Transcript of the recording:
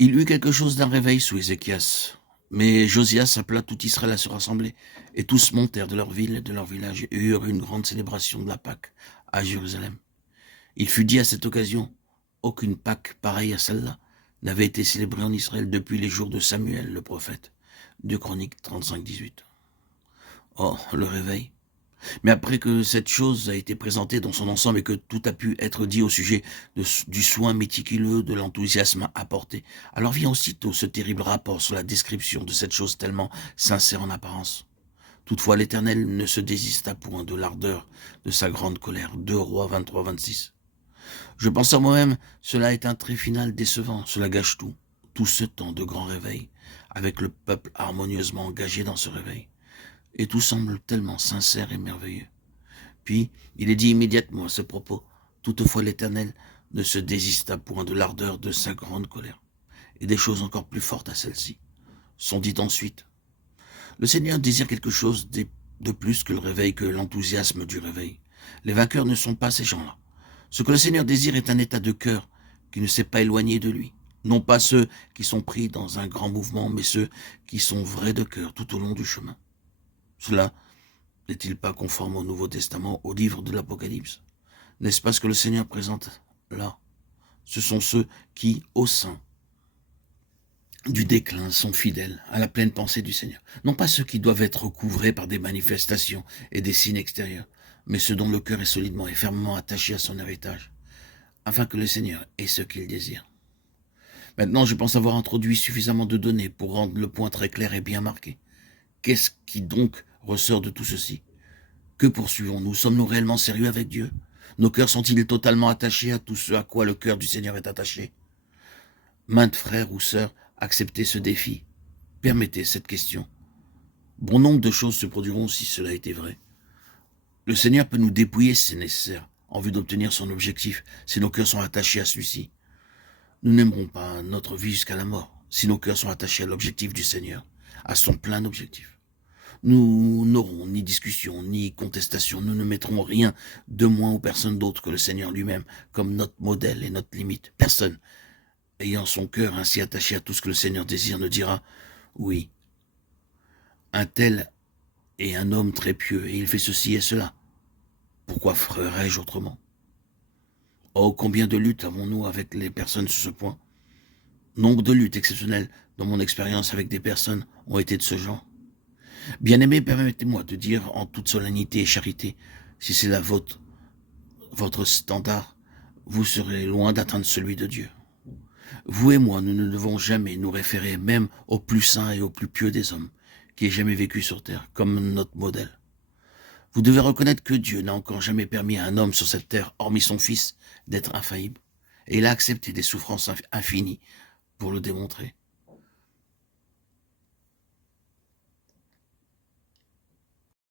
Il eut quelque chose d'un réveil sous Ézéchias. Mais Josias appela tout Israël à se rassembler, et tous montèrent de leur ville et de leur village, et eurent une grande célébration de la Pâque à Jérusalem. Il fut dit à cette occasion, aucune Pâque pareille à celle-là n'avait été célébrée en Israël depuis les jours de Samuel le prophète. 2 Chroniques 35-18. Oh, le réveil. Mais après que cette chose a été présentée dans son ensemble et que tout a pu être dit au sujet du soin méticuleux, de l'enthousiasme apporté, alors vient aussitôt ce terrible rapport sur la description de cette chose tellement sincère en apparence. Toutefois, l'Éternel ne se désista point de l'ardeur de sa grande colère. 2 Rois 23-26. Je pense à moi-même, cela est un trait final décevant, cela gâche tout ce temps de grand réveil, avec le peuple harmonieusement engagé dans ce réveil. Et tout semble tellement sincère et merveilleux. Puis, il est dit immédiatement à ce propos, toutefois l'Éternel ne se désista point de l'ardeur de sa grande colère. Et des choses encore plus fortes à celle-ci sont dites ensuite. Le Seigneur désire quelque chose de plus que le réveil, que l'enthousiasme du réveil. Les vainqueurs ne sont pas ces gens-là. Ce que le Seigneur désire est un état de cœur qui ne s'est pas éloigné de lui. Non pas ceux qui sont pris dans un grand mouvement, mais ceux qui sont vrais de cœur tout au long du chemin. Cela n'est-il pas conforme au Nouveau Testament, au livre de l'Apocalypse? N'est-ce pas ce que le Seigneur présente là? Ce sont ceux qui, au sein du déclin, sont fidèles à la pleine pensée du Seigneur. Non pas ceux qui doivent être recouvrés par des manifestations et des signes extérieurs, mais ceux dont le cœur est solidement et fermement attaché à son héritage, afin que le Seigneur ait ce qu'il désire. Maintenant, je pense avoir introduit suffisamment de données pour rendre le point très clair et bien marqué. Qu'est-ce qui donc ressort de tout ceci? Que poursuivons-nous? Sommes-nous réellement sérieux avec Dieu? Nos cœurs sont-ils totalement attachés à tout ce à quoi le cœur du Seigneur est attaché? Maintes frères ou sœurs, acceptez ce défi. Permettez cette question. Bon nombre de choses se produiront si cela était vrai. Le Seigneur peut nous dépouiller si c'est nécessaire, en vue d'obtenir son objectif, si nos cœurs sont attachés à celui-ci. Nous n'aimerons pas notre vie jusqu'à la mort, si nos cœurs sont attachés à l'objectif du Seigneur, à son plein objectif. Nous n'aurons ni discussion, ni contestation, nous ne mettrons rien de moins ou personne d'autre que le Seigneur lui-même, comme notre modèle et notre limite. Personne, ayant son cœur ainsi attaché à tout ce que le Seigneur désire, ne dira « Oui, un tel est un homme très pieux, et il fait ceci et cela. Pourquoi ferais-je autrement ?» Oh, combien de luttes avons-nous avec les personnes sur ce point? Nombre de luttes exceptionnelles dans mon expérience avec des personnes ont été de ce genre. Bien-aimés, permettez-moi de dire en toute solennité et charité, si c'est la votre standard, vous serez loin d'atteindre celui de Dieu. Vous et moi, nous ne devons jamais nous référer même au plus saint et au plus pieux des hommes qui aient jamais vécu sur terre, comme notre modèle. Vous devez reconnaître que Dieu n'a encore jamais permis à un homme sur cette terre, hormis son Fils, d'être infaillible. Et il a accepté des souffrances infinies pour le démontrer.